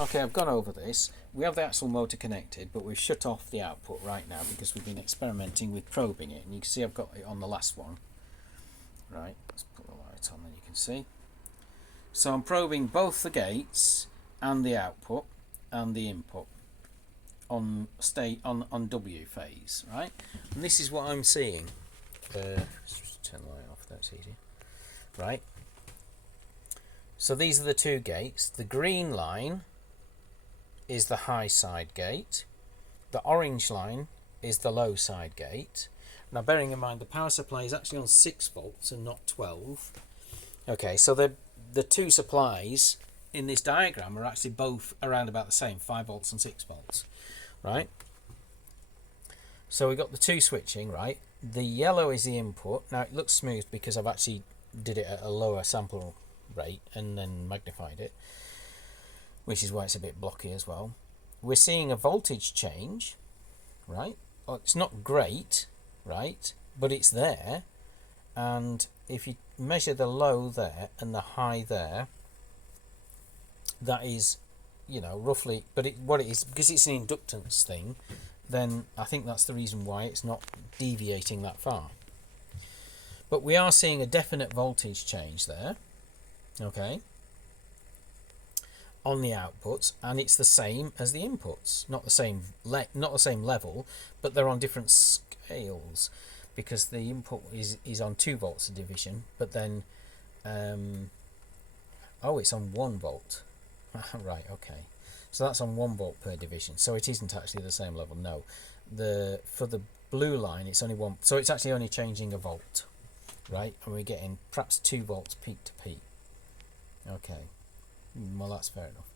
Okay, I've gone over this. We have the actual motor connected, but we've shut off the output right now because we've been experimenting with probing it. And you can see I've got it on the last one. Right, let's put the light on and you can see. So I'm probing both the gates and the output and the input on W phase, right? And this is what I'm seeing. Let's turn the light off, that's easy. Right. So these are the two gates. The green line is the high side gate. The orange line is the low side gate. Now bearing in mind the power supply is actually on 6 volts and not 12. Okay, so the two supplies in this diagram are actually both around about the same, 5 volts and 6 volts, right? So we've got the two switching, right? The yellow is the input. Now it looks smooth because I've actually did it at a lower sample rate and then magnified it, which is why it's a bit blocky as well. We're seeing a voltage change, right? Oh, it's not great, right? But it's there. And if you measure the low there and the high there, that is, you know, roughly, but what it is, because it's an inductance thing, then I think that's the reason why it's not deviating that far. But we are seeing a definite voltage change there, okay, on the outputs, and it's the same as the inputs. Not the same level, but they're on different scales, because the input is on 2 volts a division, but then it's on 1 volt. Right, okay, so that's on 1 volt per division, so it isn't actually the same level. No, for the blue line it's only 1, so it's actually only changing a volt, right? And we're getting perhaps 2 volts peak to peak. Okay, well that's fair enough.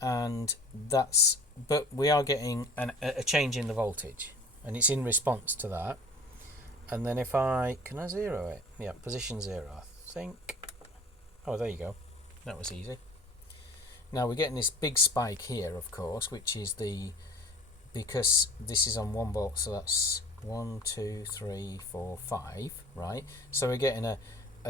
And that's, but we are getting a change in the voltage, and it's in response to that. And then if can I zero it? Yeah, position 0, I think. Oh, there you go. That was easy. Now we're getting this big spike here, of course, which is because this is on 1 volt, so that's 1, 2, 3, 4, 5, right? So we're getting a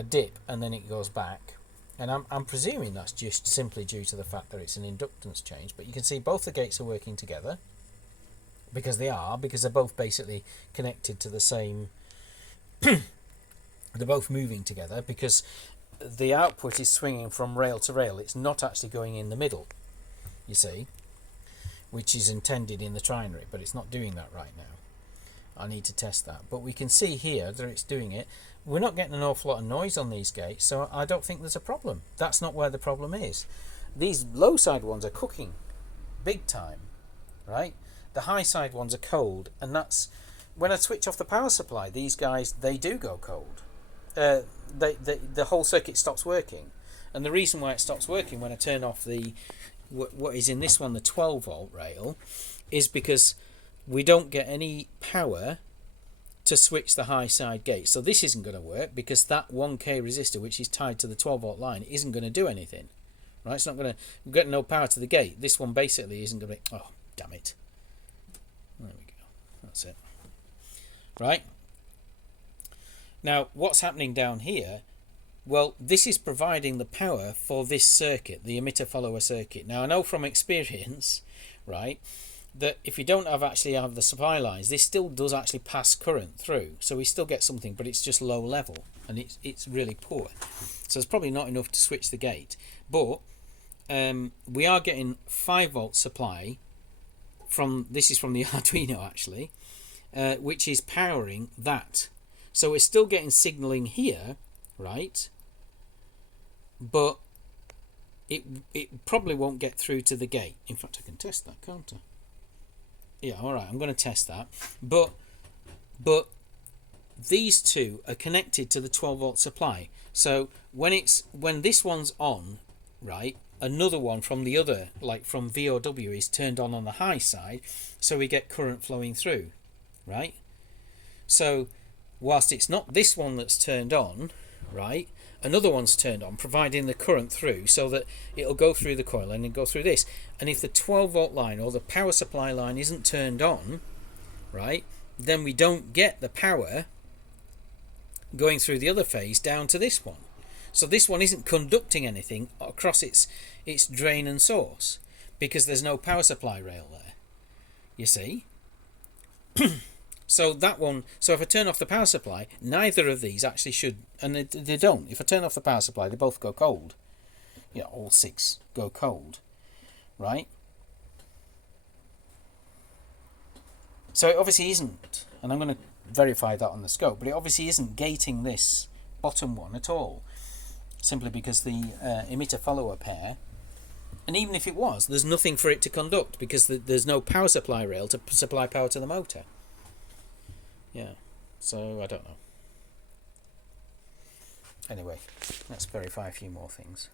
dip and then it goes back. And I'm presuming that's just simply due to the fact that it's an inductance change. But you can see both the gates are working together, because they're both basically connected to the same. They're both moving together because the output is swinging from rail to rail. It's not actually going in the middle, you see, which is intended in the trinary, but it's not doing that right now. I need to test that, but we can see here that it's doing it. We're not getting an awful lot of noise on these gates, so I don't think there's a problem. That's not where the problem is. These low side ones are cooking big time, right? The high side ones are cold, and that's when I switch off the power supply, these guys, they do go cold. The whole circuit stops working, and the reason why it stops working when I turn off what is in this one, the 12 volt rail, is because we don't get any power to switch the high side gate. So this isn't going to work because that 1k resistor, which is tied to the 12 volt line, isn't going to do anything, right? It's not going to get no power to the gate. This one basically isn't going to be, oh damn it, there we go, that's it, right? Now what's happening down here, well, this is providing the power for this circuit, the emitter follower circuit. Now I know from experience, right, that if you don't have the supply lines, this still does actually pass current through, so we still get something, but it's just low level and it's really poor, so it's probably not enough to switch the gate. But we are getting 5 volt supply this is from the Arduino actually, which is powering that, so we're still getting signaling here, right? But it probably won't get through to the gate. In fact, I can test that, can't I? Yeah, all right, I'm going to test that. But these two are connected to the 12 volt supply. So when this one's on, right, another one from the other, like from VOW, is turned on the high side, so we get current flowing through, right? So whilst it's not this one that's turned on, right, another one's turned on, providing the current through, so that it'll go through the coil and then go through this. And if the 12 volt line or the power supply line isn't turned on, right, then we don't get the power going through the other phase down to this one. So this one isn't conducting anything across its drain and source. because there's no power supply rail there. You see? So that one, so if I turn off the power supply, neither of these actually should, and they don't. If I turn off the power supply, they both go cold. Yeah, all 6 go cold, right? So it obviously isn't, and I'm going to verify that on the scope, but it obviously isn't gating this bottom one at all, simply because the emitter follower pair, and even if it was, there's nothing for it to conduct because there's no power supply rail to supply power to the motor. Yeah, so I don't know. Anyway, let's verify a few more things.